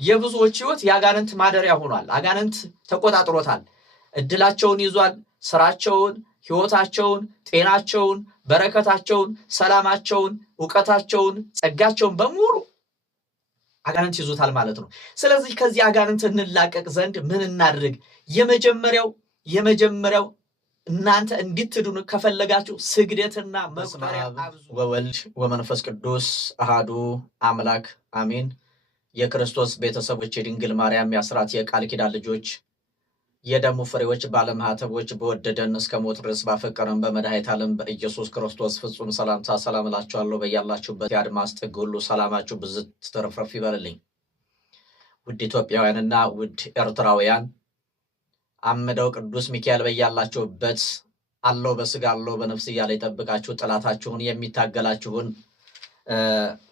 የብዙዎች ህይወት ያጋንንት ማደሪያ ሆኗል። አጋንንት ተቆጣጥሮታል። እድላቸውን ይዟል። ስራቸውን፣ ህይወታቸውን፣ ጤናቸውን፣ በረከታቸውን፣ ሰላማቸውን፣ ዕውቀታቸውን፣ ጸጋቸውን በሙሉ አጋንንት ይዞታል ማለት ነው። ስለዚህ ከዚህ አጋንንት እንላቀቅ ዘንድ ምን እናድርግ? የመጀመሪያው እናንተ እንድትድኑ ከፈለጋችሁ ስግደትና መቁጠሪያ አብዙ። ወወልድ ወመንፈስ ቅዱስ አሃዱ አምላክ አሜን። የክርስቶስ ቤተሰቦች፣ የድንግል ማርያም የአስራት የቃል ኪዳን ልጆች፣ የደሙ ፍሬዎች፣ ባለማህተቦች በወደደን እስከ ሞት ድረስ ባፈቀረን በመድኃኒተ ዓለም በኢየሱስ ክርስቶስ ፍጹም ሰላምታ ሰላም እላችኋለሁ። በያላችሁበት የአድማስ ጥግ ሁሉ ሰላማችሁ ብዝት ትርፍርፍ ይበልልኝ። ውድ ኢትዮጵያውያንና ውድ ኤርትራውያን አምደው ቅዱስ ሚካኤል በያላችሁበት አለው በስጋ አለው በነፍስ እያለ ይጠብቃችሁ። ጠላታችሁን የሚታገላችሁን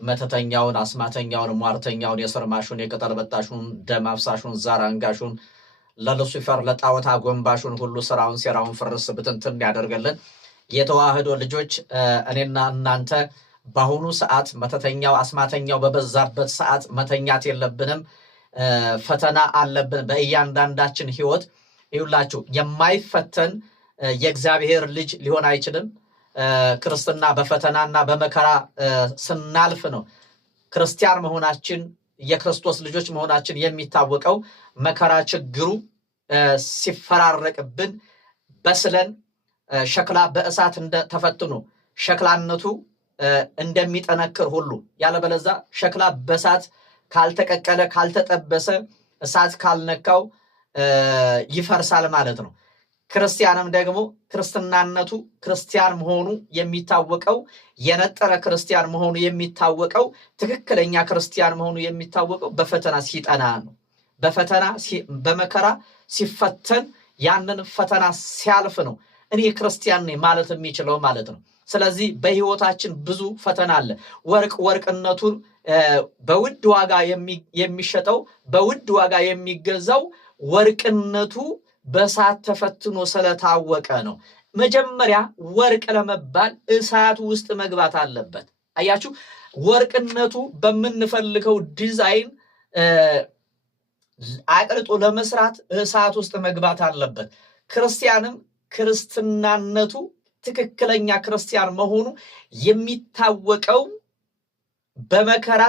መተተኛውን፣ አስማተኛውን፣ ሟርተኛውን፣ የሰርማሹን፣ የቅጠል በጣሹን፣ ደም አፍሳሹን፣ ዛር አንጋሹን፣ ለሉሲፈር ለጣዖት አጎንባሹን ሁሉ ስራውን ሴራውን ፍርስ ብትንትን ያደርገልን። የተዋህዶ ልጆች እኔና እናንተ በአሁኑ ሰዓት መተተኛው አስማተኛው በበዛበት ሰዓት መተኛት የለብንም። ፈተና አለብን በእያንዳንዳችን ህይወት። ይሁላችሁ የማይፈተን የእግዚአብሔር ልጅ ሊሆን አይችልም። ክርስትና በፈተናና በመከራ ስናልፍ ነው ክርስቲያን መሆናችን የክርስቶስ ልጆች መሆናችን የሚታወቀው። መከራ ችግሩ ሲፈራረቅብን በስለን ሸክላ በእሳት ተፈትኖ ሸክላነቱ እንደሚጠነክር ሁሉ ያለበለዛ ሸክላ በእሳት ካልተቀቀለ ካልተጠበሰ እሳት ካልነካው ይፈርሳል ማለት ነው። ክርስቲያንም ደግሞ ክርስትናነቱ ክርስቲያን መሆኑ የሚታወቀው የነጠረ ክርስቲያን መሆኑ የሚታወቀው ትክክለኛ ክርስቲያን መሆኑ የሚታወቀው በፈተና ሲጠና ነው። በፈተና በመከራ ሲፈተን ያንን ፈተና ሲያልፍ ነው እኔ ክርስቲያን ነኝ ማለት የሚችለው ማለት ነው። ስለዚህ በህይወታችን ብዙ ፈተና አለ። ወርቅነቱን በውድ ዋጋ የሚሸጠው በውድ ዋጋ የሚገዛው ወርቅነቱ በእሳት ተፈትኖ ስለታወቀ ነው። መጀመሪያ ወርቅ ለመባል እሳት ውስጥ መግባት አለበት። አያችሁ፣ ወርቅነቱ በምንፈልገው ዲዛይን አቅልጦ ለመስራት እሳት ውስጥ መግባት አለበት። ክርስቲያንም ክርስትናነቱ ትክክለኛ ክርስቲያን መሆኑ የሚታወቀው በመከራ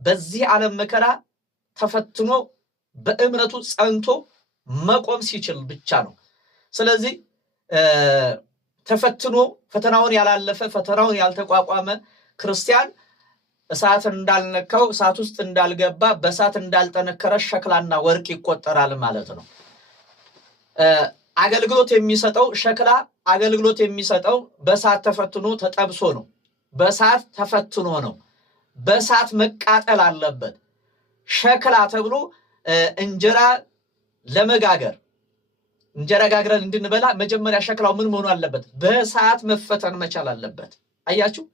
በዚህ ዓለም መከራ ተፈትኖ በእምነቱ ጸንቶ መቆም ሲችል ብቻ ነው። ስለዚህ ተፈትኖ ፈተናውን ያላለፈ ፈተናውን ያልተቋቋመ ክርስቲያን እሳት እንዳልነካው እሳት ውስጥ እንዳልገባ በእሳት እንዳልጠነከረ ሸክላና ወርቅ ይቆጠራል ማለት ነው። አገልግሎት የሚሰጠው ሸክላ አገልግሎት የሚሰጠው በእሳት ተፈትኖ ተጠብሶ ነው። በእሳት ተፈትኖ ነው። በእሳት መቃጠል አለበት። ሸክላ ተብሎ እንጀራ ለመጋገር እንጀራ ጋግረን እንድንበላ መጀመሪያ ሸክላው ምን መሆኑ አለበት? በእሳት መፈተን መቻል አለበት። አያችሁ።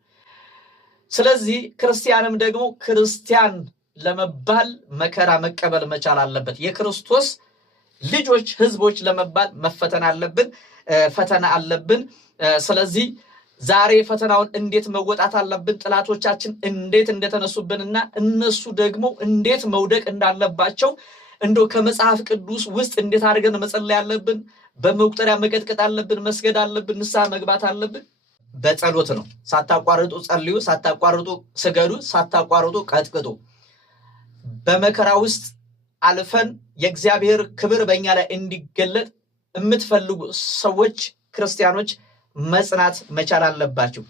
ስለዚህ ክርስቲያንም ደግሞ ክርስቲያን ለመባል መከራ መቀበል መቻል አለበት። የክርስቶስ ልጆች ህዝቦች ለመባል መፈተን አለብን፣ ፈተና አለብን። ስለዚህ ዛሬ ፈተናውን እንዴት መወጣት አለብን፣ ጥላቶቻችን እንዴት እንደተነሱብንና እነሱ ደግሞ እንዴት መውደቅ እንዳለባቸው እንዶ ከመጽሐፍ ቅዱስ ውስጥ እንዴት አድርገን መጸለይ አለብን፣ በመቁጠሪያ መቀጥቀጥ አለብን፣ መስገድ አለብን፣ ንስሐ መግባት አለብን። በጸሎት ነው። ሳታቋርጡ ጸልዩ፣ ሳታቋርጡ ስገዱ፣ ሳታቋርጡ ቀጥቅጡ። በመከራ ውስጥ አልፈን የእግዚአብሔር ክብር በእኛ ላይ እንዲገለጥ የምትፈልጉ ሰዎች ክርስቲያኖች መጽናት መቻል አለባችሁ።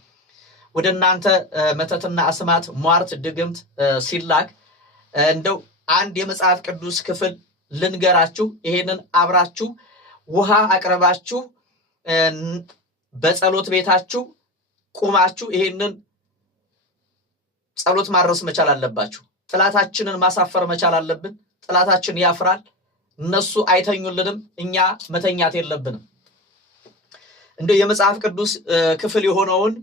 ወደ እናንተ መተትና አስማት ሟርት ድግምት ሲላክ እንደው አንድ የመጽሐፍ ቅዱስ ክፍል ልንገራችሁ። ይሄንን አብራችሁ ውሃ አቅርባችሁ በጸሎት ቤታችሁ ቁማችሁ ይሄንን ጸሎት ማድረስ መቻል አለባችሁ። ጥላታችንን ማሳፈር መቻል አለብን። ጥላታችን ያፍራል። እነሱ አይተኙልንም፣ እኛ መተኛት የለብንም። እንደው የመጽሐፍ ቅዱስ ክፍል የሆነውን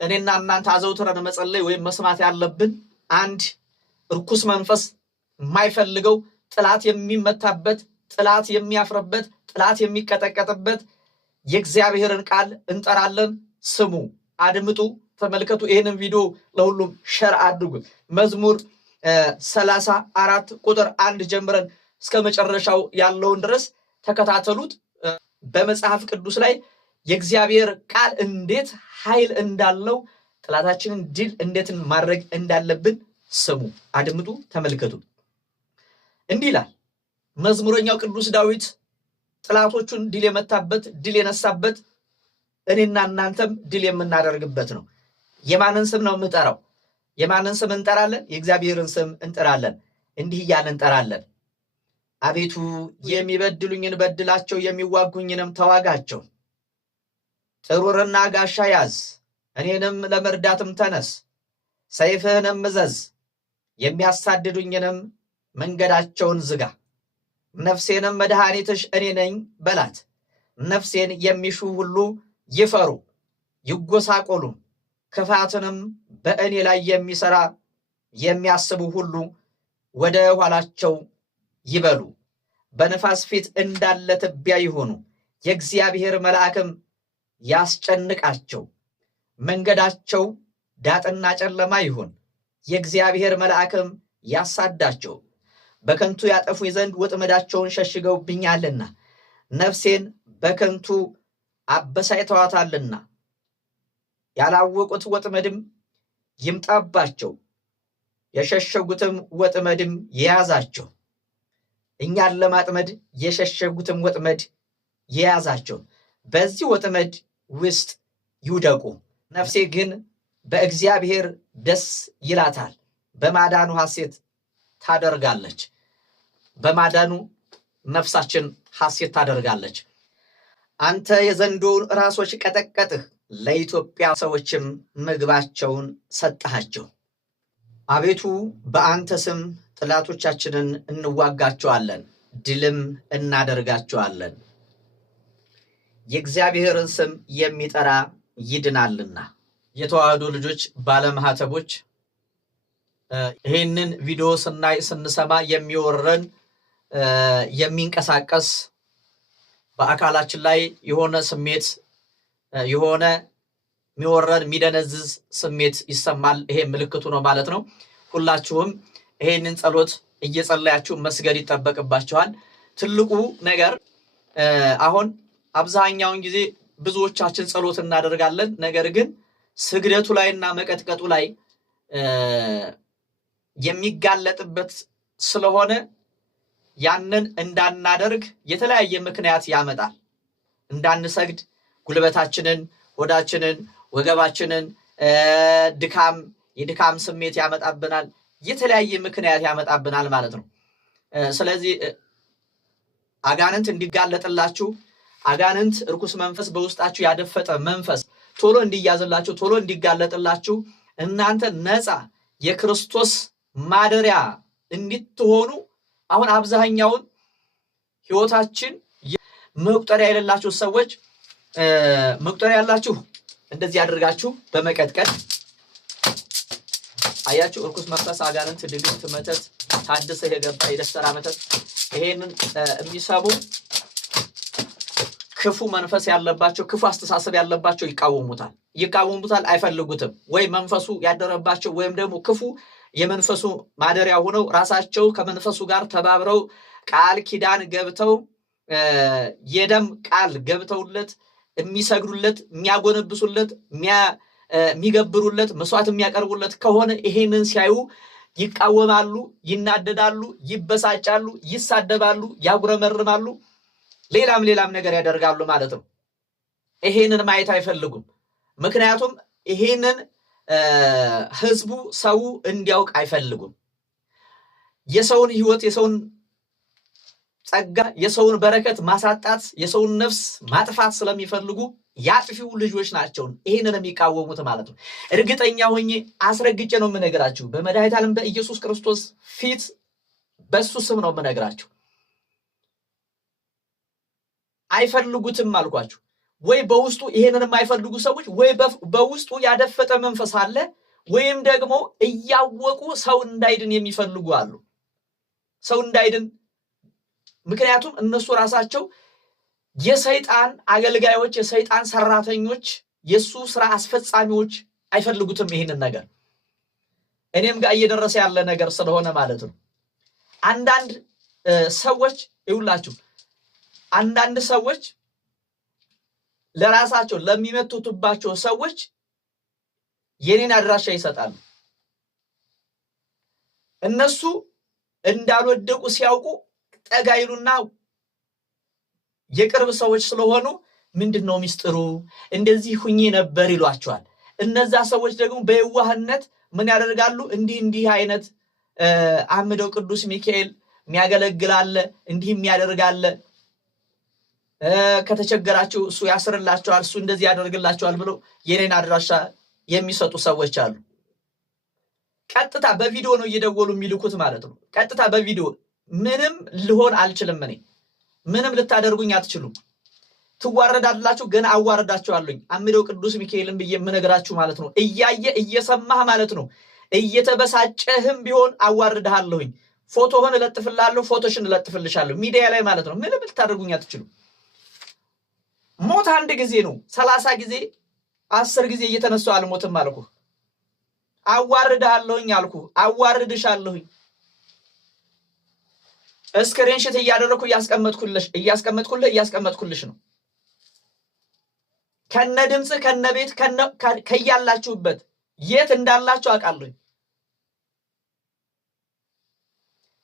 እኔና እናንተ አዘውትረን መጸለይ ወይም መስማት ያለብን አንድ ርኩስ መንፈስ የማይፈልገው ጥላት የሚመታበት፣ ጥላት የሚያፍርበት፣ ጥላት የሚቀጠቀጥበት የእግዚአብሔርን ቃል እንጠራለን። ስሙ፣ አድምጡ፣ ተመልከቱ። ይህንን ቪዲዮ ለሁሉም ሸር አድርጉ። መዝሙር 34 ቁጥር 1 ጀምረን እስከ መጨረሻው ያለውን ድረስ ተከታተሉት። በመጽሐፍ ቅዱስ ላይ የእግዚአብሔር ቃል እንዴት ኃይል እንዳለው ጠላታችንን ድል እንዴት ማድረግ እንዳለብን ስሙ፣ አድምጡ፣ ተመልከቱ። እንዲህ ይላል መዝሙረኛው ቅዱስ ዳዊት ጠላቶቹን ድል የመታበት ድል የነሳበት እኔና እናንተም ድል የምናደርግበት ነው። የማንን ስም ነው የምጠራው? የማንን ስም እንጠራለን? የእግዚአብሔርን ስም እንጠራለን። እንዲህ እያልን እንጠራለን። አቤቱ የሚበድሉኝን በድላቸው፣ የሚዋጉኝንም ተዋጋቸው። ጥሩርና ጋሻ ያዝ፣ እኔንም ለመርዳትም ተነስ። ሰይፍህንም እዘዝ፣ የሚያሳድዱኝንም መንገዳቸውን ዝጋ። ነፍሴንም መድኃኒትሽ እኔ ነኝ በላት። ነፍሴን የሚሹ ሁሉ ይፈሩ ይጎሳቆሉም። ክፋትንም በእኔ ላይ የሚሰራ የሚያስቡ ሁሉ ወደ ኋላቸው ይበሉ። በነፋስ ፊት እንዳለ ትቢያ ይሆኑ። የእግዚአብሔር መልአክም ያስጨንቃቸው። መንገዳቸው ዳጥና ጨለማ ይሁን። የእግዚአብሔር መልአክም ያሳዳቸው። በከንቱ ያጠፉኝ ዘንድ ወጥመዳቸውን ሸሽገውብኛልና ነፍሴን በከንቱ አበሳይተዋታልና። ያላወቁት ወጥመድም ይምጣባቸው፣ የሸሸጉትም ወጥመድም የያዛቸው። እኛን ለማጥመድ የሸሸጉትም ወጥመድ የያዛቸው፣ በዚህ ወጥመድ ውስጥ ይውደቁ። ነፍሴ ግን በእግዚአብሔር ደስ ይላታል፣ በማዳኑ ሐሴት ታደርጋለች። በማዳኑ ነፍሳችን ሐሴት ታደርጋለች። አንተ የዘንዶውን ራሶች ቀጠቀጥህ፣ ለኢትዮጵያ ሰዎችም ምግባቸውን ሰጠሃቸው። አቤቱ በአንተ ስም ጠላቶቻችንን እንዋጋቸዋለን፣ ድልም እናደርጋቸዋለን። የእግዚአብሔርን ስም የሚጠራ ይድናልና። የተዋህዶ ልጆች ባለማህተቦች ይህንን ቪዲዮ ስናይ ስንሰማ የሚወረን የሚንቀሳቀስ በአካላችን ላይ የሆነ ስሜት የሆነ የሚወረን የሚደነዝዝ ስሜት ይሰማል። ይሄ ምልክቱ ነው ማለት ነው። ሁላችሁም ይሄንን ጸሎት እየጸለያችሁ መስገድ ይጠበቅባችኋል። ትልቁ ነገር አሁን አብዛኛውን ጊዜ ብዙዎቻችን ጸሎት እናደርጋለን። ነገር ግን ስግደቱ ላይና መቀጥቀጡ ላይ የሚጋለጥበት ስለሆነ ያንን እንዳናደርግ የተለያየ ምክንያት ያመጣል። እንዳንሰግድ ጉልበታችንን፣ ሆዳችንን፣ ወገባችንን የድካም ስሜት ያመጣብናል። የተለያየ ምክንያት ያመጣብናል ማለት ነው። ስለዚህ አጋንንት እንዲጋለጥላችሁ፣ አጋንንት እርኩስ መንፈስ በውስጣችሁ ያደፈጠ መንፈስ ቶሎ እንዲያዝላችሁ፣ ቶሎ እንዲጋለጥላችሁ፣ እናንተ ነፃ የክርስቶስ ማደሪያ እንድትሆኑ አሁን አብዛኛውን ህይወታችን መቁጠሪያ የሌላችሁ ሰዎች መቁጠሪያ ያላችሁ እንደዚህ አድርጋችሁ በመቀጥቀጥ አያችሁ። እርኩስ መንፈስ፣ አጋንንት፣ ድግምት፣ መተት፣ ታድሰ የገባ የደስተራ መተት ይሄንን የሚሰሙ ክፉ መንፈስ ያለባቸው ክፉ አስተሳሰብ ያለባቸው ይቃወሙታል፣ አይፈልጉትም። ወይ መንፈሱ ያደረባቸው ወይም ደግሞ ክፉ የመንፈሱ ማደሪያ ሆነው ራሳቸው ከመንፈሱ ጋር ተባብረው ቃል ኪዳን ገብተው የደም ቃል ገብተውለት የሚሰግዱለት፣ የሚያጎነብሱለት፣ የሚገብሩለት፣ መስዋዕት የሚያቀርቡለት ከሆነ ይሄንን ሲያዩ ይቃወማሉ፣ ይናደዳሉ፣ ይበሳጫሉ፣ ይሳደባሉ፣ ያጉረመርማሉ፣ ሌላም ነገር ያደርጋሉ ማለት ነው። ይሄንን ማየት አይፈልጉም። ምክንያቱም ይሄንን ህዝቡ ሰው እንዲያውቅ አይፈልጉም። የሰውን ህይወት፣ የሰውን ጸጋ፣ የሰውን በረከት ማሳጣት፣ የሰውን ነፍስ ማጥፋት ስለሚፈልጉ ያጥፊው ልጆች ናቸው ይሄንን የሚቃወሙት ማለት ነው። እርግጠኛ ሆኜ አስረግጬ ነው የምነግራችሁ። በመድኃኒተ ዓለም በኢየሱስ ክርስቶስ ፊት በሱ ስም ነው የምነግራችሁ። አይፈልጉትም አልኳችሁ። ወይ በውስጡ ይሄንን የማይፈልጉ ሰዎች ወይ በውስጡ ያደፈጠ መንፈስ አለ፣ ወይም ደግሞ እያወቁ ሰው እንዳይድን የሚፈልጉ አሉ። ሰው እንዳይድን ምክንያቱም እነሱ ራሳቸው የሰይጣን አገልጋዮች፣ የሰይጣን ሰራተኞች፣ የሱ ስራ አስፈጻሚዎች አይፈልጉትም ይሄንን ነገር። እኔም ጋር እየደረሰ ያለ ነገር ስለሆነ ማለት ነው። አንዳንድ ሰዎች ይውላችሁ፣ አንዳንድ ሰዎች ለራሳቸው ለሚመቱባቸው ሰዎች የኔን አድራሻ ይሰጣሉ። እነሱ እንዳልወደቁ ሲያውቁ ጠጋ ይሉና የቅርብ ሰዎች ስለሆኑ ምንድነው ሚስጥሩ እንደዚህ ሁኚ ነበር ይሏቸዋል። እነዛ ሰዎች ደግሞ በየዋህነት ምን ያደርጋሉ? እንዲህ አይነት አምደው ቅዱስ ሚካኤል የሚያገለግላለ እንዲህ የሚያደርጋለ ከተቸገራችሁ እሱ ያስርላችኋል፣ እሱ እንደዚህ ያደርግላችኋል ብለው የኔን አድራሻ የሚሰጡ ሰዎች አሉ። ቀጥታ በቪዲዮ ነው እየደወሉ የሚልኩት ማለት ነው። ቀጥታ በቪዲዮ ምንም ልሆን አልችልም፣ እኔ ምንም ልታደርጉኝ አትችሉም፣ ትዋረዳላችሁ፣ ገና አዋረዳችኋለሁ አምደው ቅዱስ ሚካኤልን ብዬ የምነግራችሁ ማለት ነው። እያየ እየሰማህ ማለት ነው። እየተበሳጨህም ቢሆን አዋርድሃለሁኝ። ፎቶህን እለጥፍልሃለሁ፣ ፎቶሽን እለጥፍልሻለሁ ሚዲያ ላይ ማለት ነው። ምንም ልታደርጉኝ አትችሉም። ሞት አንድ ጊዜ ነው። 30 ጊዜ 10 ጊዜ እየተነሳው አልሞትም አልኩህ። አዋርድሃለሁኝ አልኩህ፣ አዋርድሻለሁኝ። ስክሪንሾት እያደረኩ እያስቀመጥኩልሽ ነው። ከነ ድምጽ ከነ ቤት ከያላችሁበት የት እንዳላችሁ አውቃለሁ።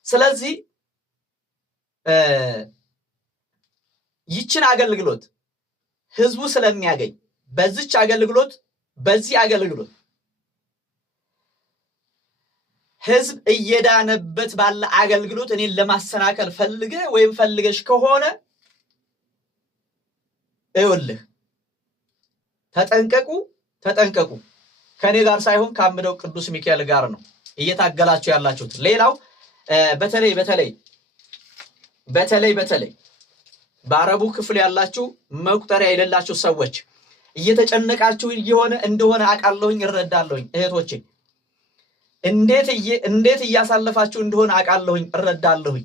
ስለዚህ ይችን አገልግሎት ህዝቡ ስለሚያገኝ በዚህ አገልግሎት ህዝብ እየዳነበት ባለ አገልግሎት እኔን ለማሰናከል ፈልገሽ ከሆነ ይኸውልህ ተጠንቀቁ። ከኔ ጋር ሳይሆን ከአምደው ቅዱስ ሚካኤል ጋር ነው እየታገላችሁ ያላችሁት። ሌላው በተለይ በአረቡ ክፍል ያላችሁ መቁጠሪያ የሌላችሁ ሰዎች እየተጨነቃችሁ እንደሆነ አውቃለሁኝ፣ እረዳለሁኝ። እህቶቼ እንዴት እያሳለፋችሁ እንደሆነ አውቃለሁኝ፣ እረዳለሁኝ።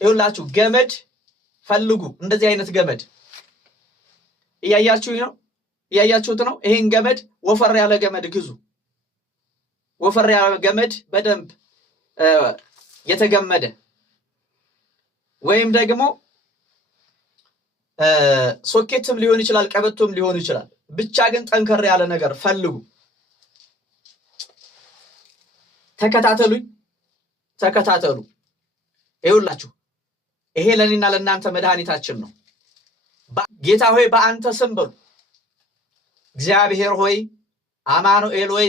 ይኸውላችሁ ገመድ ፈልጉ። እንደዚህ አይነት ገመድ እያያችሁት ነው። ይሄን ገመድ ወፈር ያለ ገመድ ግዙ። ወፈር ያለ ገመድ በደንብ የተገመደ ወይም ደግሞ ሶኬትም ሊሆን ይችላል፣ ቀበቶም ሊሆን ይችላል። ብቻ ግን ጠንከር ያለ ነገር ፈልጉ። ተከታተሉ። ይኸውላችሁ ይሄ ለኔና ለእናንተ መድኃኒታችን ነው። ጌታ ሆይ በአንተ ስም በሉ። እግዚአብሔር ሆይ፣ አማኑኤል ሆይ፣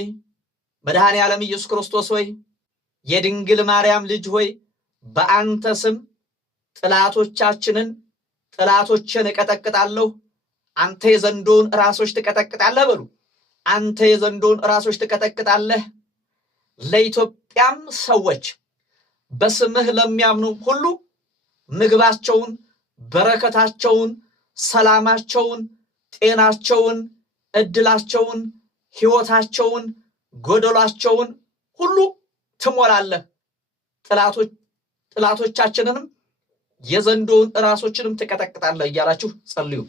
መድኃኔ ዓለም ኢየሱስ ክርስቶስ ሆይ፣ የድንግል ማርያም ልጅ ሆይ በአንተ ስም ጥላቶችን እቀጠቅጣለሁ። አንተ የዘንዶውን ራሶች ትቀጠቅጣለህ በሉ። አንተ የዘንዶውን ራሶች ትቀጠቅጣለህ። ለኢትዮጵያም ሰዎች በስምህ ለሚያምኑ ሁሉ ምግባቸውን፣ በረከታቸውን፣ ሰላማቸውን፣ ጤናቸውን፣ እድላቸውን፣ ሕይወታቸውን፣ ጎደሏቸውን ሁሉ ትሞላለህ። ጥላቶቻችንንም የዘንዶውን ራሶችንም ትቀጠቅጣለህ እያላችሁ ጸልዩ።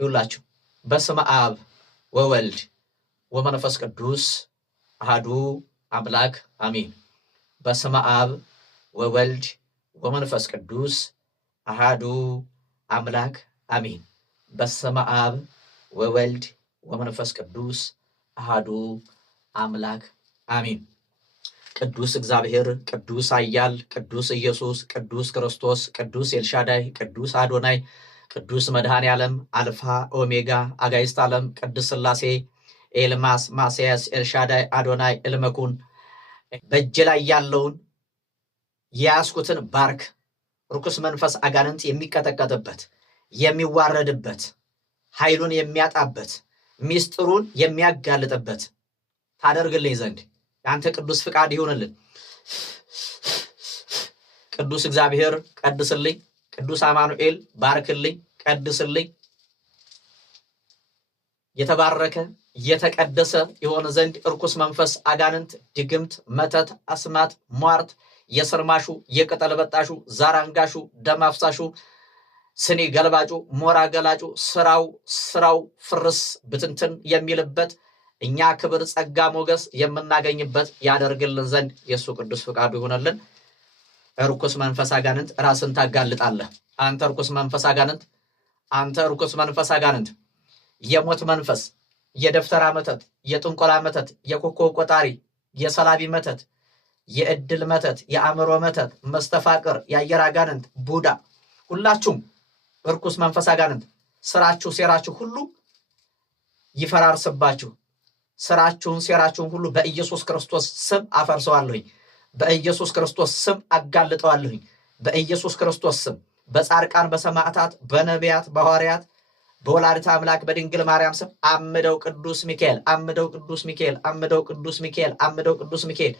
ይውላችሁ በስመ አብ ወወልድ ወመንፈስ ቅዱስ አሐዱ አምላክ አሜን። በስመ አብ ወወልድ ወመንፈስ ቅዱስ አሐዱ አምላክ አሜን። በስመ አብ ወወልድ ወመንፈስ ቅዱስ አሐዱ አምላክ አሜን። ቅዱስ እግዚአብሔር፣ ቅዱስ ኃያል፣ ቅዱስ ኢየሱስ፣ ቅዱስ ክርስቶስ፣ ቅዱስ ኤልሻዳይ፣ ቅዱስ አዶናይ፣ ቅዱስ መድኃኔ ዓለም፣ አልፋ ኦሜጋ፣ አጋዕዝተ ዓለም፣ ቅድስት ሥላሴ፣ ኤልማስ፣ ማስያስ፣ ኤልሻዳይ፣ አዶናይ፣ እልመኩን በእጅ ላይ ያለውን የያዝኩትን ባርክ። ርኩስ መንፈስ አጋንንት የሚቀጠቀጥበት የሚዋረድበት ኃይሉን የሚያጣበት ሚስጥሩን የሚያጋልጥበት ታደርግልኝ ዘንድ የአንተ ቅዱስ ፍቃድ ይሁንልን። ቅዱስ እግዚአብሔር ቀድስልኝ። ቅዱስ አማኑኤል ባርክልኝ፣ ቀድስልኝ። የተባረከ የተቀደሰ የሆነ ዘንድ እርኩስ መንፈስ አጋንንት፣ ድግምት፣ መተት፣ አስማት፣ ሟርት፣ የስርማሹ፣ የቅጠል በጣሹ፣ ዛራንጋሹ፣ ደም አፍሳሹ፣ ስኒ ገልባጩ፣ ሞራ ገላጩ ስራው ፍርስ ብትንትን የሚልበት እኛ ክብር ጸጋ ሞገስ የምናገኝበት ያደርግልን ዘንድ የሱ ቅዱስ ፍቃዱ ይሆነልን። ርኩስ መንፈስ አጋንንት ራስን ታጋልጣለህ። አንተ ርኩስ መንፈስ አጋንንት፣ አንተ ርኩስ መንፈስ አጋንንት፣ የሞት መንፈስ፣ የደፍተራ መተት፣ የጥንቆላ መተት፣ የኮከብ ቆጣሪ፣ የሰላቢ መተት፣ የእድል መተት፣ የአእምሮ መተት፣ መስተፋቅር፣ የአየር አጋንንት፣ ቡዳ፣ ሁላችሁም ርኩስ መንፈስ አጋንንት ስራችሁ ሴራችሁ ሁሉ ይፈራርስባችሁ። ስራችሁን ሴራችሁን ሁሉ በኢየሱስ ክርስቶስ ስም አፈርሰዋለሁኝ። በኢየሱስ ክርስቶስ ስም አጋልጠዋለሁኝ። በኢየሱስ ክርስቶስ ስም በጻድቃን በሰማዕታት በነቢያት በሐዋርያት በወላዲተ አምላክ በድንግል ማርያም ስም አምደው ቅዱስ ሚካኤል፣ አምደው ቅዱስ ሚካኤል፣ አምደው ቅዱስ ሚካኤል፣ አምደው ቅዱስ ሚካኤል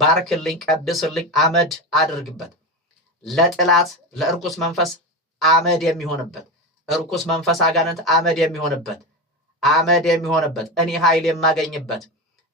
ባርክልኝ፣ ቀድስልኝ፣ አመድ አድርግበት። ለጥላት ለእርኩስ መንፈስ አመድ የሚሆንበት፣ እርኩስ መንፈስ አጋንንት አመድ የሚሆንበት፣ አመድ የሚሆንበት፣ እኔ ኃይል የማገኝበት፣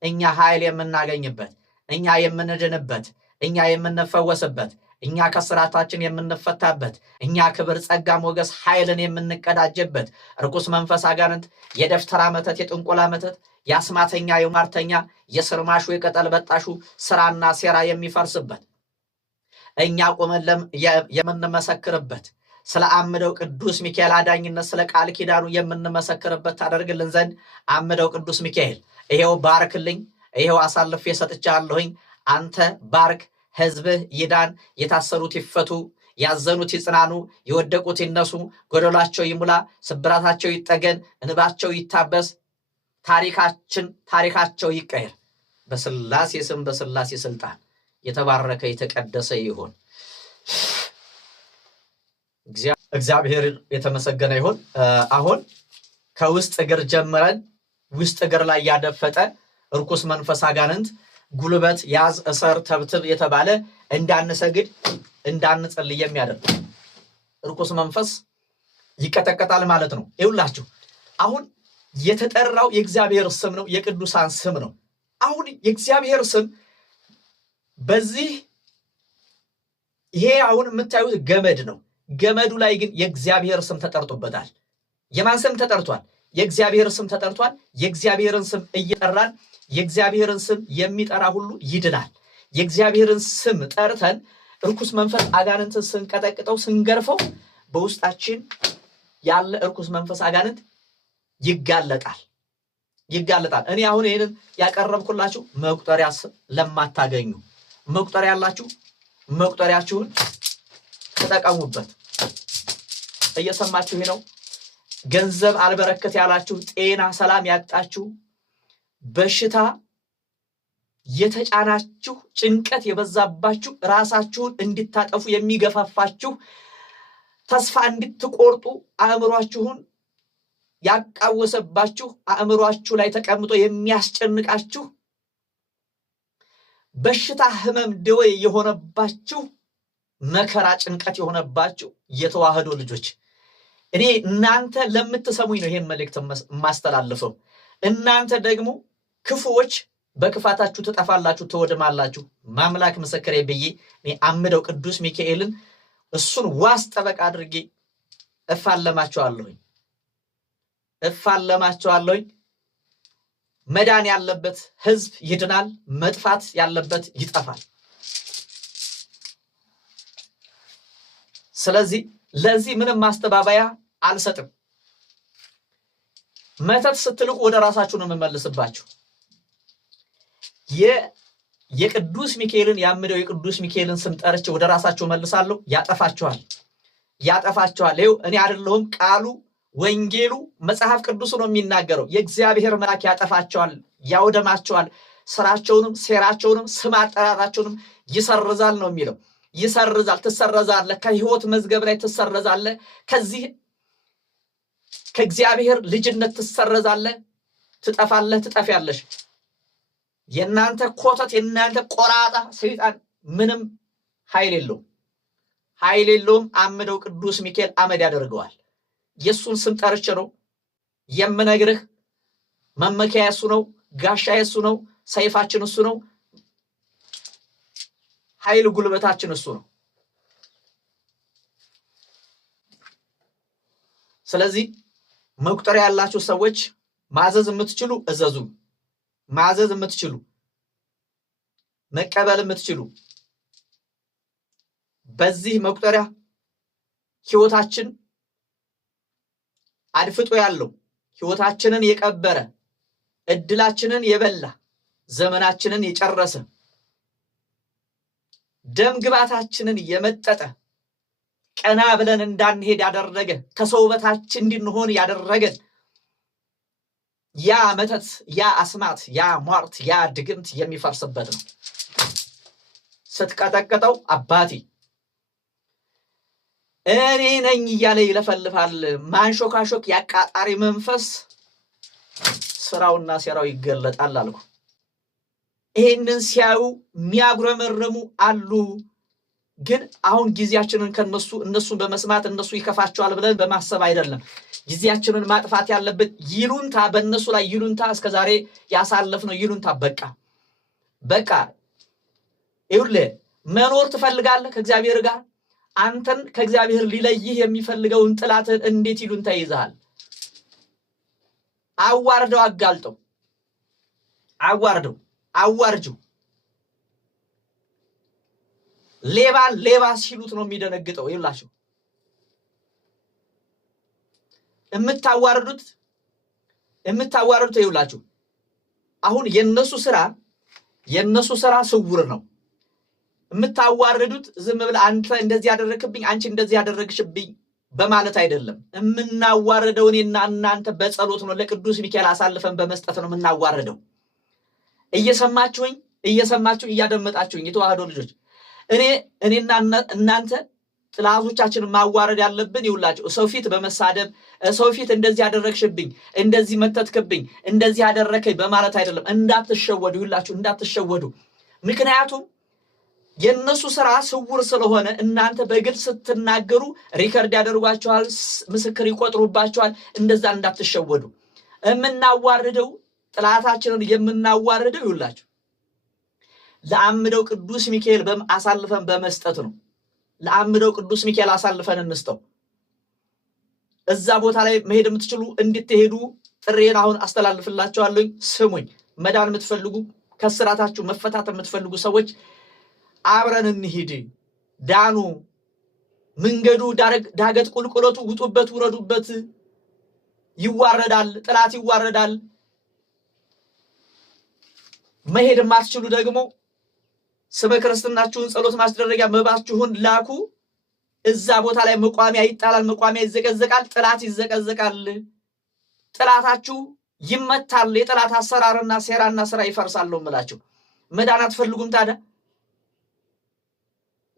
እኛ ኃይል የምናገኝበት፣ እኛ የምንድንበት፣ እኛ የምንፈወስበት፣ እኛ ከስራታችን የምንፈታበት፣ እኛ ክብር ጸጋ ሞገስ ኃይልን የምንቀዳጀበት፣ እርኩስ መንፈስ አጋንንት የደፍተራ መተት፣ የጥንቆላ መተት፣ የአስማተኛ የሟርተኛ የስርማሹ የቅጠል በጣሹ ስራና ሴራ የሚፈርስበት፣ እኛ ቆመን የምንመሰክርበት፣ ስለ አምደው ቅዱስ ሚካኤል አዳኝነት ስለ ቃል ኪዳኑ የምንመሰክርበት ታደርግልን ዘንድ አምደው ቅዱስ ሚካኤል ይሄው ባርክልኝ፣ ይሄው አሳልፌ ሰጥቻለሁኝ። አንተ ባርክ፣ ህዝብህ ይዳን፣ የታሰሩት ይፈቱ፣ ያዘኑት ይጽናኑ፣ የወደቁት ይነሱ፣ ጎደሏቸው ይሙላ፣ ስብራታቸው ይጠገን፣ እንባቸው ይታበስ፣ ታሪካቸው ይቀየር። በስላሴ ስም በስላሴ ስልጣን የተባረከ የተቀደሰ ይሁን። እግዚአብሔር የተመሰገነ ይሁን። አሁን ከውስጥ እግር ጀምረን ውስጥ እግር ላይ ያደፈጠ ርኩስ መንፈስ አጋንንት ጉልበት ያዝ እሰር ተብትብ የተባለ እንዳንሰግድ እንዳንጸልይ የሚያደርግ ርኩስ መንፈስ ይቀጠቀጣል ማለት ነው። ይውላችሁ አሁን የተጠራው የእግዚአብሔር ስም ነው፣ የቅዱሳን ስም ነው። አሁን የእግዚአብሔር ስም በዚህ ይሄ አሁን የምታዩት ገመድ ነው። ገመዱ ላይ ግን የእግዚአብሔር ስም ተጠርቶበታል። የማን ስም ተጠርቷል? የእግዚአብሔር ስም ተጠርቷል። የእግዚአብሔርን ስም እየጠራን የእግዚአብሔርን ስም የሚጠራ ሁሉ ይድናል። የእግዚአብሔርን ስም ጠርተን ርኩስ መንፈስ አጋንንትን ስንቀጠቅጠው ስንገርፈው በውስጣችን ያለ ርኩስ መንፈስ አጋንንት ይጋለጣል። እኔ አሁን ይሄንን ያቀረብኩላችሁ መቁጠሪያ ለማታገኙ መቁጠሪያ ያላችሁ መቁጠሪያችሁን ተጠቀሙበት። እየሰማችሁ ነው። ገንዘብ አልበረከት ያላችሁ፣ ጤና ሰላም ያጣችሁ፣ በሽታ የተጫናችሁ፣ ጭንቀት የበዛባችሁ፣ ራሳችሁን እንድታጠፉ የሚገፋፋችሁ፣ ተስፋ እንድትቆርጡ አእምሯችሁን ያቃወሰባችሁ፣ አእምሯችሁ ላይ ተቀምጦ የሚያስጨንቃችሁ፣ በሽታ ህመም ደዌ የሆነባችሁ፣ መከራ ጭንቀት የሆነባችሁ የተዋህዶ ልጆች እኔ እናንተ ለምትሰሙኝ ነው ይሄን መልእክት ማስተላልፈው። እናንተ ደግሞ ክፉዎች በክፋታችሁ ትጠፋላችሁ፣ ትወድማላችሁ። ማምላክ ምስክሬ ብዬ እኔ አምደው ቅዱስ ሚካኤልን እሱን ዋስ ጠበቃ አድርጌ እፋለማቸዋለሁኝ። መዳን ያለበት ህዝብ ይድናል፣ መጥፋት ያለበት ይጠፋል። ስለዚህ ለዚህ ምንም ማስተባበያ አልሰጥም። መተት ስትልቁ ወደ ራሳችሁ ነው የምመልስባችሁ። የቅዱስ ሚካኤልን ያምደው የቅዱስ ሚካኤልን ስም ጠርቼ ወደ ራሳችሁ መልሳለሁ። ያጠፋችኋል። ይኸው እኔ አይደለሁም፣ ቃሉ ወንጌሉ መጽሐፍ ቅዱስ ነው የሚናገረው። የእግዚአብሔር መልአክ ያጠፋቸዋል፣ ያውደማቸዋል፣ ስራቸውንም ሴራቸውንም ስም አጠራራቸውንም ይሰርዛል ነው የሚለው። ይሰርዛል፣ ትሰረዛለህ፣ ከህይወት መዝገብ ላይ ትሰረዛለህ፣ ከዚህ ከእግዚአብሔር ልጅነት ትሰረዛለህ፣ ትጠፋለህ፣ ትጠፊያለሽ። የእናንተ ኮተት የእናንተ ቆራጣ ሰይጣን ምንም ኃይል የለውም። አምደው ቅዱስ ሚካኤል አመድ ያደርገዋል። የሱን ስም ጠርቼ ነው የምነግርህ። መመኪያ እሱ ነው፣ ጋሻ እሱ ነው፣ ሰይፋችን እሱ ነው፣ ኃይል ጉልበታችን እሱ ነው። ስለዚህ መቁጠሪያ ያላችሁ ሰዎች ማዘዝ የምትችሉ እዘዙ። ማዘዝ የምትችሉ መቀበል የምትችሉ በዚህ መቁጠሪያ ሕይወታችን አድፍጦ ያለው ሕይወታችንን የቀበረ እድላችንን የበላ ዘመናችንን የጨረሰ ደም ግባታችንን የመጠጠ ቀና ብለን እንዳንሄድ ያደረገ ከሰው በታች እንድንሆን ያደረገን ያ መተት ያ አስማት ያ ሟርት ያ ድግምት የሚፈርስበት ነው። ስትቀጠቅጠው አባቴ እኔ ነኝ እያለ ይለፈልፋል። ማንሾካሾክ ያቃጣሪ መንፈስ ስራውና ሴራው ይገለጣል አልኩ። ይሄንን ሲያዩ የሚያጉረመረሙ አሉ። ግን አሁን ጊዜያችንን እነሱን በመስማት እነሱ ይከፋቸዋል ብለን በማሰብ አይደለም ጊዜያችንን ማጥፋት ያለብን። ይሉንታ በእነሱ ላይ ይሉንታ እስከዛሬ ያሳለፍነው ይሉንታ በቃ ይኸውልህ መኖር ትፈልጋለህ ከእግዚአብሔር ጋር አንተን ከእግዚአብሔር ሊለይህ የሚፈልገውን ጥላትን እንዴት ይሉንታ ይይዛል? አዋርደው አጋልጠው አዋርጁ። ሌባ ሲሉት ነው የሚደነግጠው። ይላችሁ የምታዋርዱት ይውላችሁ። አሁን የነሱ ስራ ስውር ነው። የምታዋርዱት ዝም ብለህ አንተ እንደዚህ ያደረክብኝ አንቺ እንደዚህ ያደረግሽብኝ በማለት አይደለም። የምናዋርደው እኔና እናንተ በጸሎት ነው። ለቅዱስ ሚካኤል አሳልፈን በመስጠት ነው የምናዋርደው። እየሰማችሁ እያደመጣችሁኝ የተዋህዶ ልጆች እኔና እናንተ ጥላቶቻችንን ማዋረድ ያለብን ይውላችሁ ሰው ፊት በመሳደብ ሰው ፊት እንደዚህ ያደረግሽብኝ እንደዚህ መተትክብኝ እንደዚህ ያደረከኝ በማለት አይደለም። እንዳትሸወዱ ይውላችሁ እንዳትሸወዱ። ምክንያቱም የነሱ ስራ ስውር ስለሆነ እናንተ በግልጽ ስትናገሩ ሪከርድ ያደርጓችኋል፣ ምስክር ይቆጥሩባችኋል። እንደዛ እንዳትሸወዱ። የምናዋርደው ጥላታችንን የምናዋርደው ይውላችሁ ለአምደው ቅዱስ ሚካኤል አሳልፈን በመስጠት ነው። ለአምደው ቅዱስ ሚካኤል አሳልፈን እንስጠው። እዛ ቦታ ላይ መሄድ የምትችሉ እንድትሄዱ ጥሬን አሁን አስተላልፍላችኋለሁ። ስሙኝ። መዳን የምትፈልጉ ከስራታችሁ መፈታት የምትፈልጉ ሰዎች አብረን እንሂድ። ዳኑ። መንገዱ ዳገት ቁልቁለቱ ውጡበት ውረዱበት ይዋረዳል፣ ጥላት ይዋረዳል። መሄድ የማትችሉ ደግሞ ስመ ክርስትናችሁን ጸሎት ማስደረጊያ መባችሁን ላኩ። እዛ ቦታ ላይ መቋሚያ ይጣላል፣ መቋሚያ ይዘቀዘቃል፣ ጥላት ይዘቀዘቃል፣ ጥላታችሁ ይመታል። የጥላት አሰራርና ሴራና ስራ ይፈርሳል ነው የምላችሁ። መዳን አትፈልጉም ታዲያ?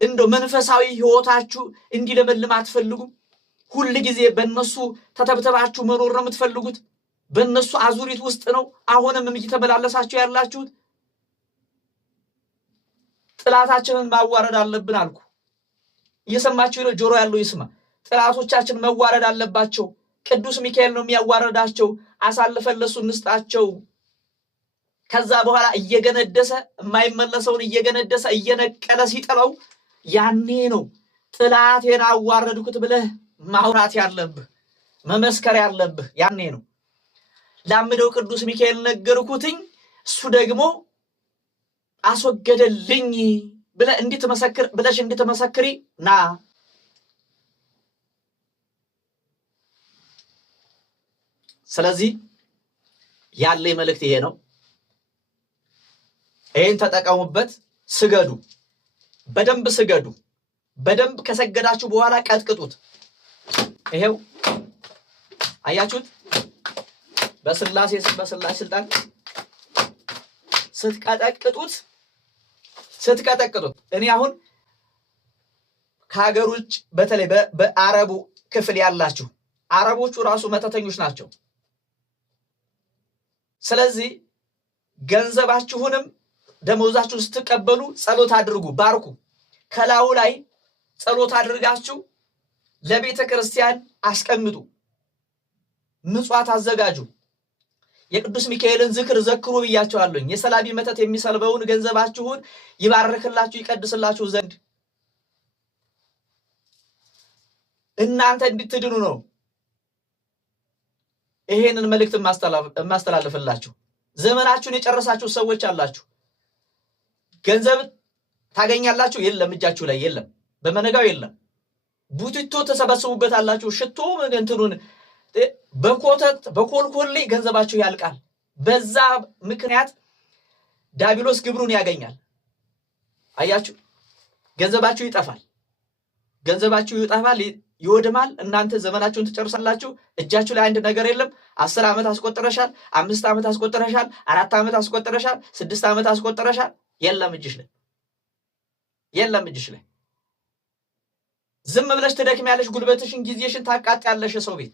እንደው መንፈሳዊ ህይወታችሁ እንዲለመልም አትፈልጉም? ሁል ጊዜ በእነሱ ተተብተባችሁ መኖር ነው የምትፈልጉት? በእነሱ አዙሪት ውስጥ ነው አሁንም እየተመላለሳችሁ ያላችሁት? ጥላታችንን ማዋረድ አለብን አልኩ። እየሰማችሁ ነው? ጆሮ ያለው ይስማ። ጥላቶቻችን መዋረድ አለባቸው። ቅዱስ ሚካኤል ነው የሚያዋረዳቸው። አሳልፈን ለሱ እንስጣቸው። ከዛ በኋላ እየገነደሰ የማይመለሰውን እየገነደሰ እየነቀለ ሲጥለው ያኔ ነው ጥላቴን አዋረድኩት ብለህ ማውራት ያለብህ መመስከር ያለብህ ያኔ ነው። ላምደው ቅዱስ ሚካኤል ነገርኩትኝ እሱ ደግሞ አስወገደልኝ ብለሽ እንድትመሰክሪ ና። ስለዚህ ያለኝ መልእክት ይሄ ነው። ይሄን ተጠቀሙበት። ስገዱ፣ በደንብ ስገዱ። በደንብ ከሰገዳችሁ በኋላ ቀጥቅጡት። ይሄው አያችሁት? በስላሴ ስልጣን ስትቀጠቅጡት እኔ አሁን ከሀገር ውጭ በተለይ በአረቡ ክፍል ያላችሁ አረቦቹ ራሱ መተተኞች ናቸው። ስለዚህ ገንዘባችሁንም ደሞዛችሁን ስትቀበሉ ጸሎት አድርጉ፣ ባርኩ። ከላዩ ላይ ጸሎት አድርጋችሁ ለቤተ ክርስቲያን አስቀምጡ፣ ምጽዋት አዘጋጁ። የቅዱስ ሚካኤልን ዝክር ዘክሩ ብያቸዋለሁ። የሰላቢ መተት የሚሰልበውን ገንዘባችሁን ይባርክላችሁ ይቀድስላችሁ ዘንድ እናንተ እንድትድኑ ነው ይሄንን መልእክት ማስተላለፍላችሁ። ዘመናችሁን የጨረሳችሁ ሰዎች አላችሁ። ገንዘብ ታገኛላችሁ፣ የለም እጃችሁ ላይ የለም፣ በመነጋው የለም። ቡትቶ ተሰበስቡበታላችሁ፣ ሽቶ እንትኑን በኮተት በኮልኮሌ ገንዘባችሁ ያልቃል። በዛ ምክንያት ዲያብሎስ ግብሩን ያገኛል። አያችሁ፣ ገንዘባችሁ ይጠፋል፣ ገንዘባችሁ ይጠፋል፣ ይወድማል። እናንተ ዘመናችሁን ትጨርሳላችሁ። እጃችሁ ላይ አንድ ነገር የለም። 10 ዓመት አስቆጥረሻል፣ 5 ዓመት አስቆጥረሻል፣ 4 ዓመት አስቆጥረሻል፣ 6 ዓመት አስቆጥረሻል። የለም እጅሽ ላይ የለም እጅሽ ላይ። ዝም ብለሽ ትደክሚያለሽ፣ ጉልበትሽን ጊዜሽን ታቃጥያለሽ ሰው ቤት።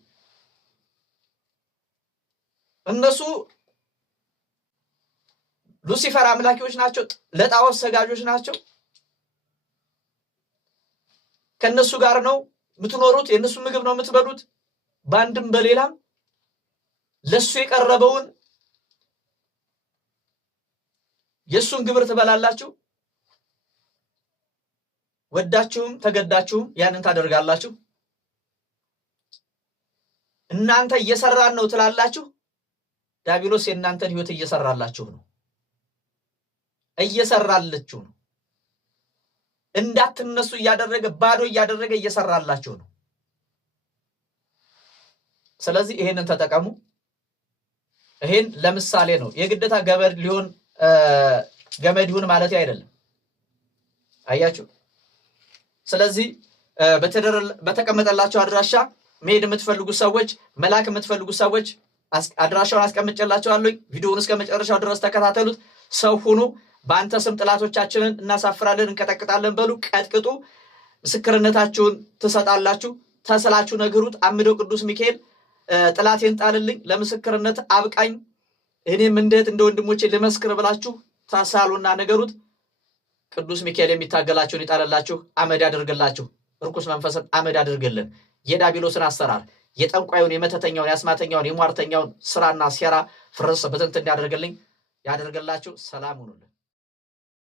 እነሱ ሉሲፈር አምላኪዎች ናቸው፣ ለጣዖት ሰጋጆች ናቸው። ከነሱ ጋር ነው የምትኖሩት፣ የነሱ ምግብ ነው የምትበሉት። በአንድም በሌላም ለሱ የቀረበውን የሱን ግብር ትበላላችሁ። ወዳችሁም ተገዳችሁም ያንን ታደርጋላችሁ። እናንተ እየሰራን ነው ትላላችሁ። ዲያብሎስ የእናንተን ህይወት እየሰራላችሁ ነው፣ እየሰራላችሁ ነው። እንዳትነሱ እያደረገ ባዶ እያደረገ እየሰራላችሁ ነው። ስለዚህ ይሄንን ተጠቀሙ። ይሄን ለምሳሌ ነው። የግዴታ ገመድ ሊሆን ማለት አይደለም። አያችሁ። ስለዚህ በተቀመጠላችሁ አድራሻ መሄድ የምትፈልጉ ሰዎች፣ መላክ የምትፈልጉ ሰዎች አድራሻውን አስቀምጬላችኋለሁ። ቪዲዮውን እስከ መጨረሻው ድረስ ተከታተሉት። ሰው ሁኑ። በአንተ ስም ጥላቶቻችንን እናሳፍራለን፣ እንቀጠቅጣለን በሉ። ቀጥቅጡ። ምስክርነታችሁን ትሰጣላችሁ። ተስላችሁ ነገሩት። አምደው ቅዱስ ሚካኤል ጥላቴን ጣልልኝ፣ ለምስክርነት አብቃኝ፣ እኔም እንደ ወንድሞቼ ልመስክር ብላችሁ ተሳሉና ነገሩት። ቅዱስ ሚካኤል የሚታገላችሁን ይጣልላችሁ፣ አመድ ያደርግላችሁ። ርኩስ መንፈስን አመድ ያደርግልን። የዲያብሎስን አሰራር፣ የጠንቋዩን፣ የመተተኛውን፣ የአስማተኛውን፣ የሟርተኛውን ስራና ሴራ ፍርስ በትንትን ያደርግላችሁ። ሰላም ሁኑልን።